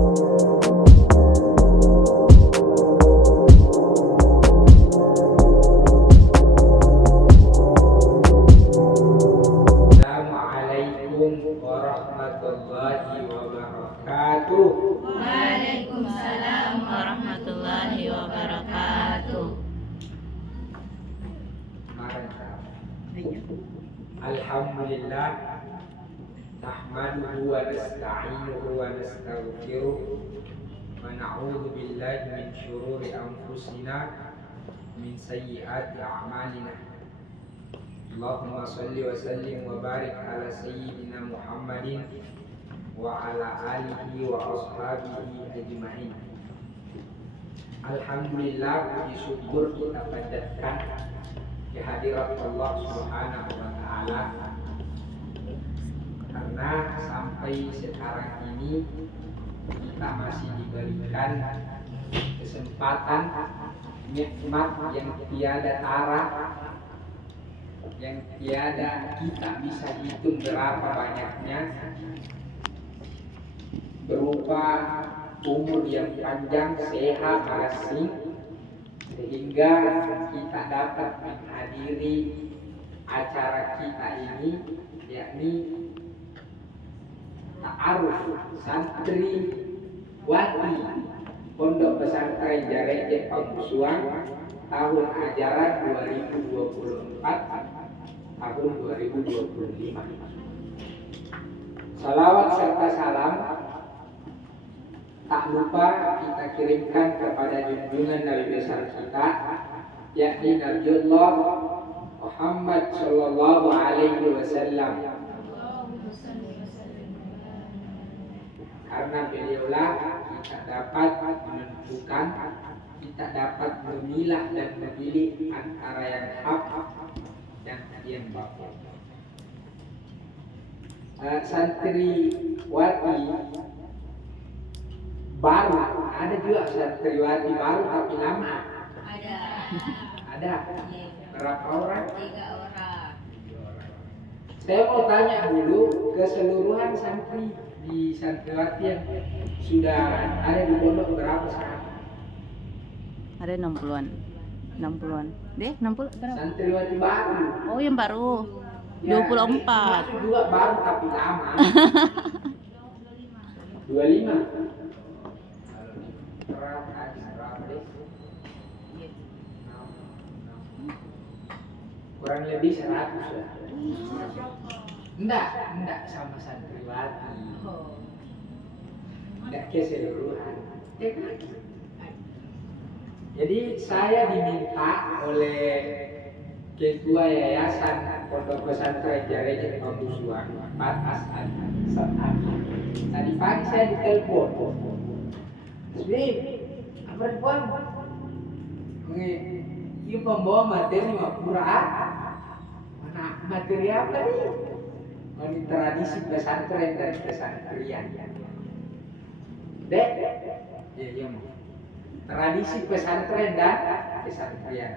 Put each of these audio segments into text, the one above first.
Assalamualaikum warahmatullahi wabarakatuh. Waalaikumsalam warahmatullahi wabarakatuh. Alhamdulillah, nahmaduhu wa nasta'inuhu wa nastaghfiruh wa na'udzu billahi min syururi anfusina min sayyiati a'malina. Allahumma shalli wa sallim wa barik ala sayyidina Muhammadin wa ala alihi wa ashabihi ajma'in. Alhamdulillah, puji syukur kita panjatkan kehadirat Allah Subhanahu wa taala, karena sampai sekarang ini kita masih diberikan kesempatan nikmat yang tiada tara, yang tiada kita bisa hitung berapa banyaknya, berupa umur yang panjang, sehat, asing, sehingga kita dapat menghadiri acara kita ini, yakni ta'aruf santri wati Pondok Pesantren Jareje Pamusuang tahun ajaran 2024 tahun 2025. Salawat serta salam tak lupa kita kirimkan kepada junjungan Nabi besar kita, yakni Nabiullah Muhammad sallallahu alaihi wasallam, karena beliaulah kita dapat menentukan, kita dapat memilah dan memilih antara yang hak dan yang batil. Santri wati baru, ada juga santriwati baru tapi lama. Ada. Berapa orang? 3 orang. Saya mau tanya dulu keseluruhan santri di santriwati yang sudah ada di pondok berapa sekarang? Ada 60-an. 60-an. Deh, 60 berapa? Santriwati baru. Oh, yang baru. Ya, 24. Masuk juga baru tapi lama. 25. Kurang lebih 100 lah. Enggak sama santriwati. Enggak keseluruhan. Jadi saya diminta oleh Ketua Yayasan Pondok Pesantren Jareje Pamusuang, Pak As'ad Satami. Tadi pagi saya ditelepon. Bismillah, apa puan? Ini membawa materi Mapura. Mana materi apa nih? Ini tradisi pesantren dan pesantrian. Dek, ya. Tradisi pesantren dan pesantrian.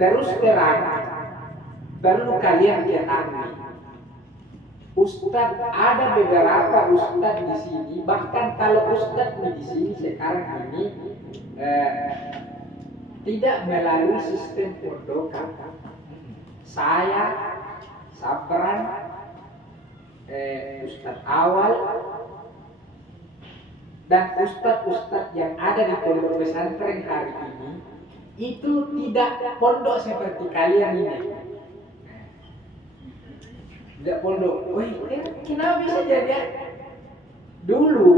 Terus terang, perlu kalian ketahui, Ustadz, ada beberapa ustadz di sini, bahkan kalau ustadz di sini sekarang ini tidak melalui sistem pondokan. Saya, Sapran, Ustadz Awal, dan ustadz-ustadz yang ada di pondok pesantren hari ini itu tidak pondok seperti kalian ini. Tidak pondok. Wih, kenapa bisa jadi? Dulu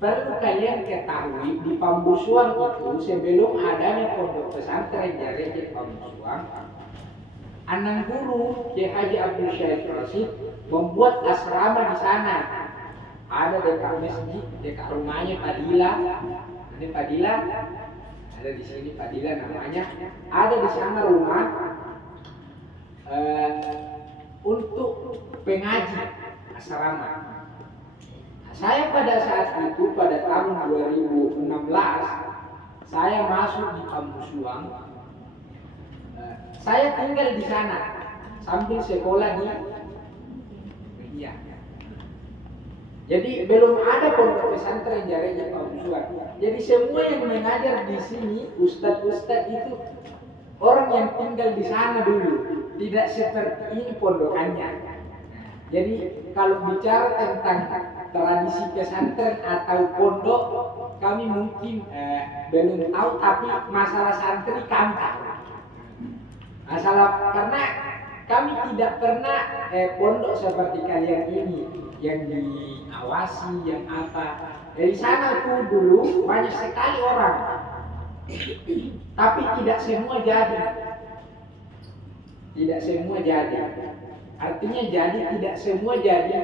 perlu kalian ketahui, di Pamusuang itu sebelum adanya pondok pesantren Jareje Pamusuang, Anang Guru Kiai Haji Abdul Syed Rasid membuat asrama di sana. Ada dekat masjid, dekat rumahnya Padila. Ini Padila, ada di sini Padila namanya. Ada di sana rumah untuk pengaji asrama. Saya pada saat itu, pada tahun 2016, saya masuk di Pamusuang. Saya tinggal di sana sambil sekolah di media. Jadi belum ada pondok pesantren Jareja Pamusuan. Jadi semua yang mengajar di sini, ustadz-ustadz itu orang yang tinggal di sana dulu, tidak seperti ini pondokannya. Jadi kalau bicara tentang tradisi pesantren atau pondok, kami mungkin belum tahu, tapi masalah santri kami tahu. Masalah karena kami tidak pernah pondok seperti kalian ini yang diawasi, yang apa. Dari sana tuh dulu banyak sekali orang, tapi tidak semua jadi. Tidak semua jadi. Artinya jadi tidak semua jadi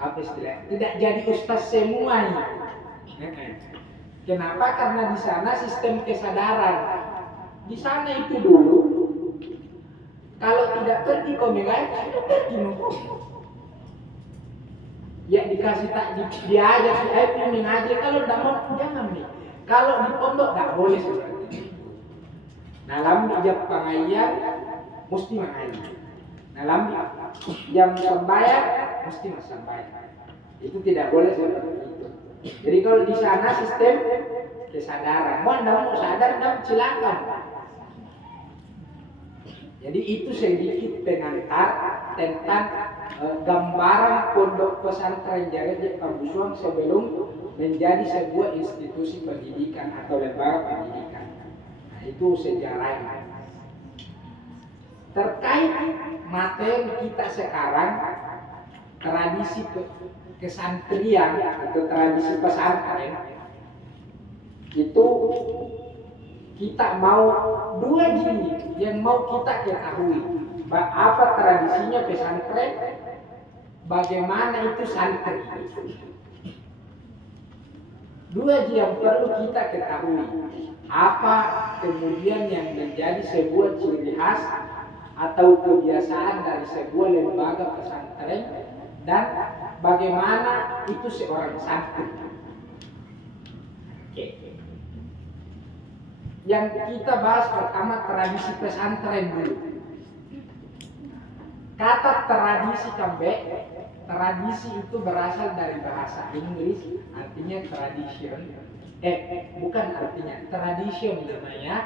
apa istilah? Tidak jadi ustaz semua ini. Kenapa? Karena di sana sistem kesadaran. Di sana itu dulu kalau tidak pergi kau mengaji, sudah pergi nunggu. Ya dikasih tak diajak mengaji, kalau tidak mau jangan nih. Kalau di pondok tidak boleh seperti itu. Dalam ijab pengajian mesti mengaji. Dalam jam sembahyang mesti sembahyang. Itu tidak boleh seperti itu. Jadi kalau di sana sistem kesadaran, mau tidak mau sadar, tidak silakan. Jadi itu sedikit pengantar tentang gambaran pondok pesantren Jareja Pamusuan sebelum menjadi sebuah institusi pendidikan atau lembaga pendidikan. Nah, itu sejarahnya. Terkait materi kita sekarang, tradisi kesantrian atau tradisi pesantren, itu kita mau dua gini yang mau kita ketahui. Apa tradisinya pesantren, bagaimana itu santri. Dua yang perlu kita ketahui. Apa kemudian yang menjadi sebuah ciri khas atau kebiasaan dari sebuah lembaga pesantren, dan bagaimana itu seorang santri. Yang kita bahas pertama tradisi pesantren dulu. Kata tradisi tradisi itu berasal dari bahasa Inggris, artinya tradition. Bukan artinya tradition namanya,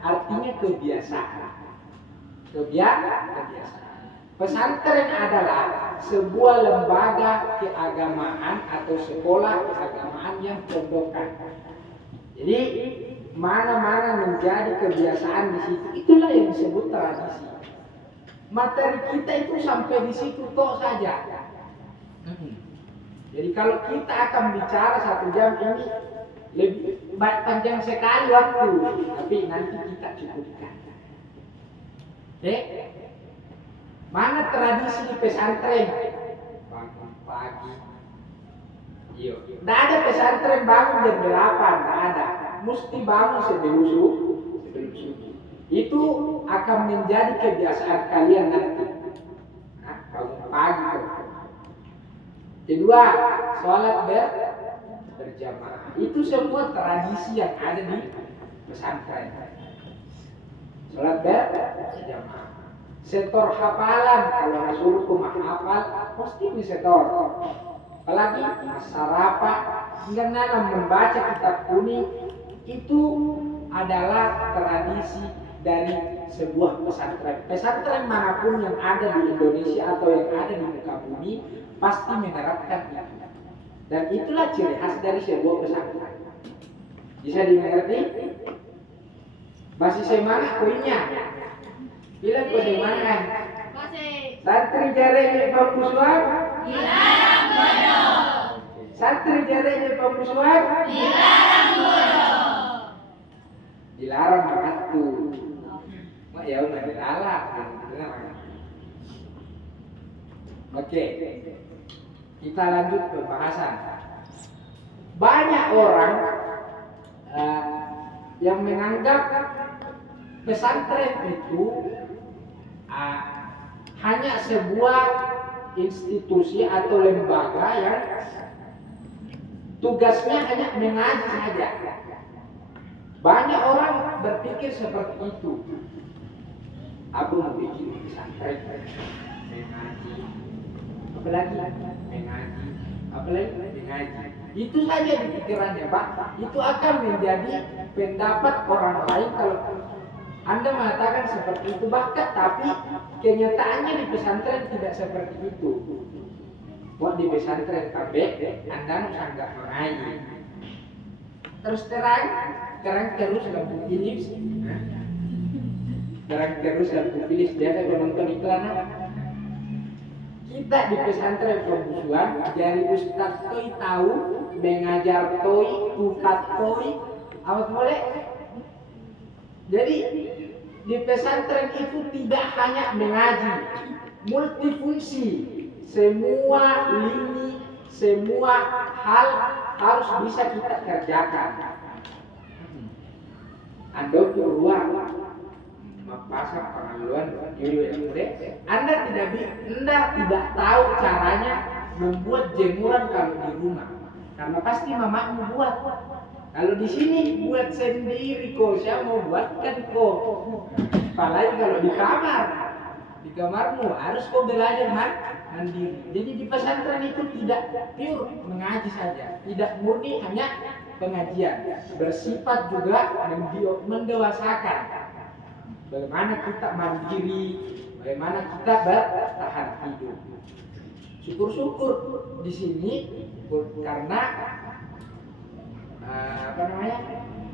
artinya kebiasaan. Kebiasaan. Pesantren adalah sebuah lembaga keagamaan atau sekolah keagamaan yang pondokan. Jadi mana-mana menjadi kebiasaan di situ, itulah yang disebut tradisi. Materi kita itu sampai di situ toh saja. Jadi kalau kita akan bicara 1 jam ini lebih panjang sekali waktu, tapi nanti kita cukupkan. Mana tradisi di pesantren? Bangun pagi. Tidak ada pesantren bangun jam 8, tidak ada. Mesti bangun sebelum subuh. Itu akan menjadi kebiasaan kalian nanti. Bangun pagi. Kedua, sholat berjamaah. Itu semua tradisi yang ada di pesantren. Sholat berjamaah. Setor hafalan, kalau Rasulullah menghafal, pasti disetor. Apalagi masyarakat karena membaca kitab kuning itu adalah tradisi dari sebuah pesantren. Pesantren manapun yang ada di Indonesia atau yang ada di muka bumi pasti menerapkan itu. Dan itulah ciri khas dari sebuah pesantren. Bisa dimengerti? Masih semangat poinnya? Bilang kau semangat. Santri Jareja Pamusuan dilarang bodoh. Santri Jareja Pamusuan Dilarang bodoh. dilarang mengatur. Ya udah dilarang. Oke, kita lanjut pembahasan. Banyak orang yang menganggap pesantren itu hanya sebuah institusi atau lembaga yang tugasnya hanya mengaji saja. Banyak orang berpikir seperti itu. Aku mau bikin pesantren mengaji. apalagi mengaji, apalagi mengaji. Itu saja di pikirannya, Pak. Itu akan menjadi pendapat orang lain kalau Anda mengatakan seperti itu, bahkan tapi kenyataannya di pesantren tidak seperti itu. Buat di pesantren KB, Anda sangat mengaji. Terus terang terus lampu Philips, terang terus lampu Philips. Dia ada nonton iklan apa? Kita di pesantren pembusuan, jadi Ustaz Toy tahu mengajar Toy, tukat Toy, apa boleh? Jadi di pesantren itu tidak hanya mengaji, multifungsi, semua lini, semua hal harus bisa kita kerjakan. Anda keluar pasang pengaluan Anda tidak tahu caranya membuat jemuran kalau di rumah, karena pasti mamamu buat. Kalau di sini buat sendiri kok, saya mau buatkan kok. Apalagi kalau di kamarmu harus kau belajar mandiri. Jadi di pesantren itu tidak pure mengaji saja, tidak murni hanya pengajian, bersifat juga mendewasakan. Bagaimana kita mandiri, bagaimana kita bertahan hidup. Syukur-syukur di sini karena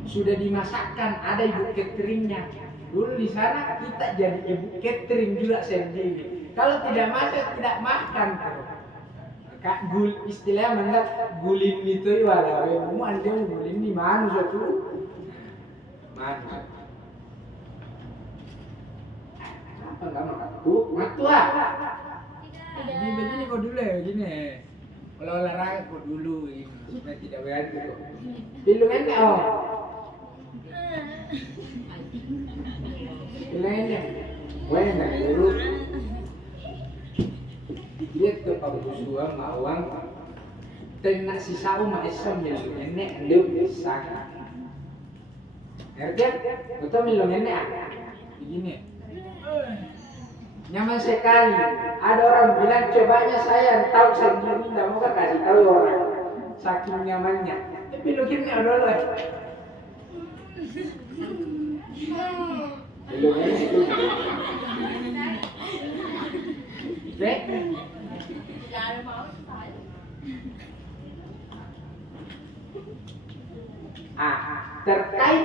sudah dimasakkan, ada ibu cateringnya. Dulu di sana kita jadi ibu catering juga sendiri. Kalau tidak masak tidak makan. Kak istilah mendak gulin itu walau mau anda gulin di mana suatu mana. Apa enggak makan tuh? Matua. Begini kok dulu ya begini. Kalau olahraga kok dulu ini supaya tidak berantu kok. Pilungannya oh. Pilungannya. Bueno dulu. Lihat ke pagbusuan mawang. Tena si sao maesam milungannya ando saka. Ngerti? Betul milungannya begini. Nyaman sekali. Ada orang bilang cobanya saya tahu sendiri, tidak mau kasih tahu orang. Saking nyamannya. Tapi lukinnya adalah. Belum itu. Oke. Terkait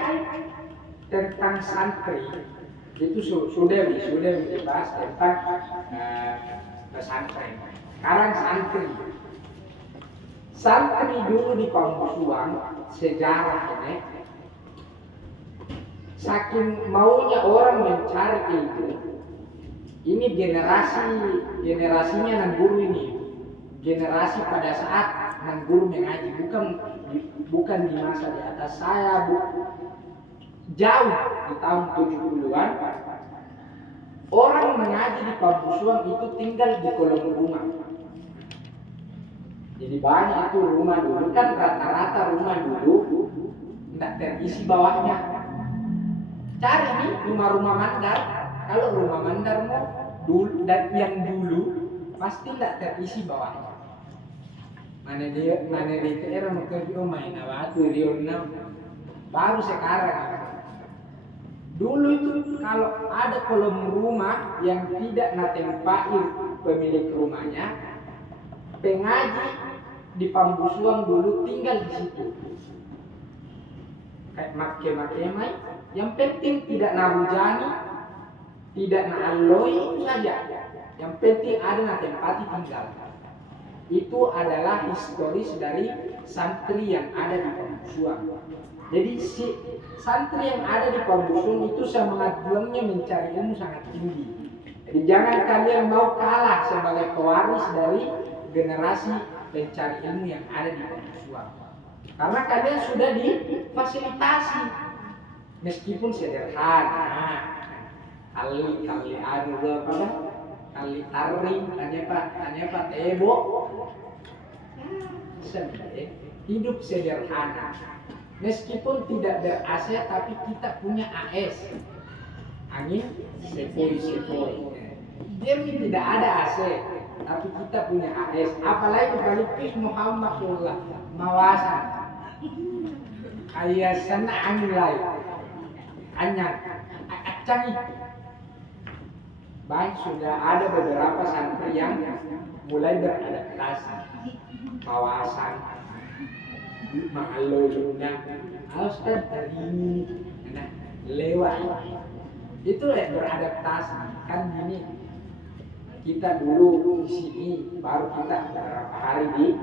tentang santri. Itu sudah dibahas tentang pesantren. Sekarang santri dulu di Pambusuang sejarah ini, saking maunya orang mencari ilmu, ini generasinya nang guru ini, generasi pada saat nang guru mengaji, bukan di masa di atas saya, jauh di tahun 70-an orang mengaji di Pambusuang itu tinggal di kolong rumah. Jadi banyak itu rumah dulu kan rata-rata rumah dulu tidak terisi bawahnya. Cari nih rumah-rumah mandar. Kalau rumah mandar mau dulu dan yang dulu pasti tidak terisi bawahnya. Mana dia era mau kerja main awatu dia baru sekarang. Dulu itu kalau ada kolom rumah yang tidak natempati pemilik rumahnya, pengaji di Pambusuang dulu tinggal di situ. Kayak make-make yang penting tidak nahujani, tidak naaloi itu saja. Yang penting ada natempati tinggal. Itu adalah historis dari santri yang ada di Pambusuang. Jadi si santri yang ada di Pambusuang itu semangat juangnya mencari ilmu sangat tinggi. Jadi jangan kalian mau kalah sebagai pewaris dari generasi pencari ilmu yang ada di Pambusuang. Karena kalian sudah difasilitasi meskipun sederhana. Kali taring, tanya Pak Tebo. Hidup sederhana. Meskipun tidak ber-AC tapi kita punya AS, angin sepoi-sepoi. Dia tidak ada AC, tapi kita punya AS. Apalagi pelipis Muhammad Rasulullah mawasan. Ayah senang nilai. Anyang, acang. Baik, sudah ada beberapa santri yang mulai beradaptasi. Kawasan mengalurnya Ustaz dari ini lewat itu ya beradaptasi kan gini. Kita dulu di sini baru kita beberapa hari di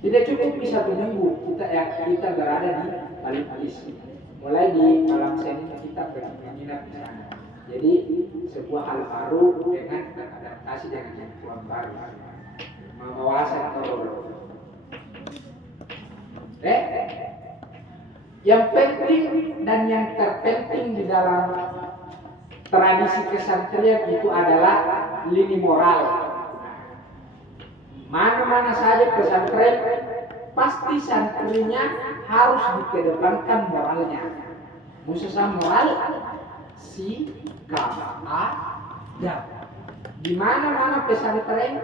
tidak cukup bisa menunggu kita berada di Balikpalis. Mulai di malam Senin kita menginap di sana. Jadi sebuah hal baru dengan beradaptasi dengan lingkungan baru. Mawasan terus. Yang penting dan yang terpenting di dalam tradisi kesantrian itu adalah lini moral. Mana-mana saja pesantren pasti santrinya harus dikedepankan moralnya. Khususnya moral sikap adab. Di mana-mana pesantren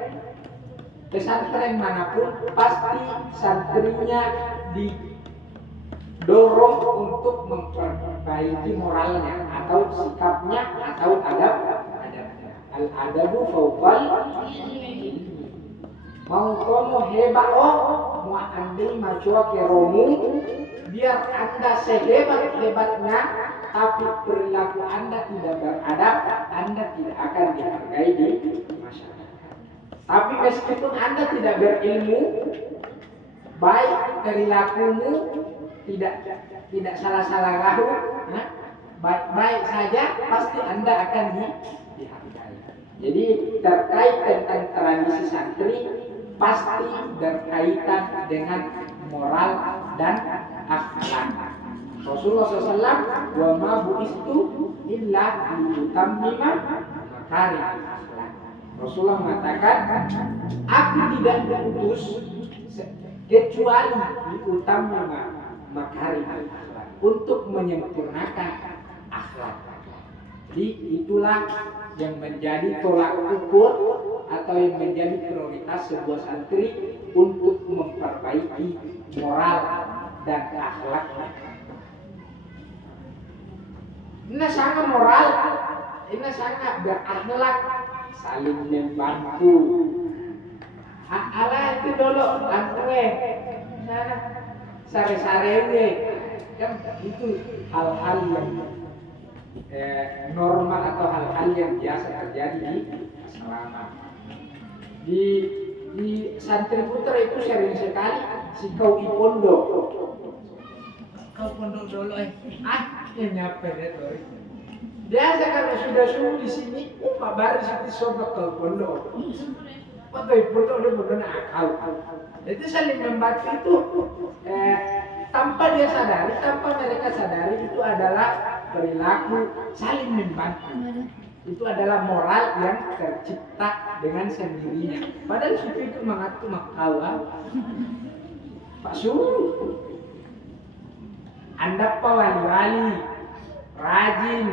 manapun pasti santrinya didorong untuk memperbaiki moralnya atau sikapnya atau adabnya. Al-adabu fawqal mau kamu hebat mau andai macua keromu biar anda sehebat-hebatnya tapi perilaku anda tidak beradab, anda tidak akan dihargai di masyarakat. Tapi meskipun anda tidak berilmu, baik perilakumu tidak salah-salah lahu, baik-baik saja pasti anda akan dihargai. Jadi terkait tentang tradisi santri pasti berkaitan dengan moral dan akhlak. Rasulullah SAW wa ma bu'istu illa liyutammima makarim akhlak. Rasulullah mengatakan, aku tidak diutus kecuali liyutammima makarim akhlak, untuk menyempurnakan akhlak. Jadi itulah yang menjadi tolak ukur atau yang menjadi prioritas sebuah santri untuk memperbaiki moral dan akhlaknya. Ini sangat moral, ini sangat berakhlak, saling membantu. Ala itu dulu, antwe, sare-sare kan itu hal-hal yang normal atau hal-hal yang biasa terjadi di asrama. Di santri putra itu sering sekali si kau pondok. Kau pondok dulu nyampe deh tuh. Biasa kalau sudah subuh di sini, Pak Baris itu sobat kau pondok. Waktu pondok dia bodoh nakal. Itu saling membantu itu tanpa dia sadari, tanpa mereka sadari itu adalah perilaku saling membantu. Itu adalah moral yang tercipta dengan sendirinya. Padahal suku itu mengaku makalah. Pak Suruh, Anda Pak wali-wali, rajin.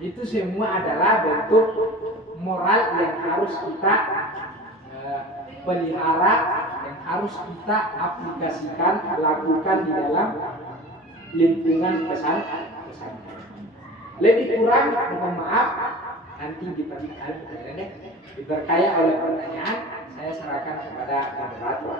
Itu semua adalah bentuk moral yang harus kita pelihara, yang harus kita aplikasikan, lakukan di dalam lingkungan pesantren. Lebih kurang, mohon maaf, nanti diberkaya oleh pertanyaan, saya serahkan kepada moderator.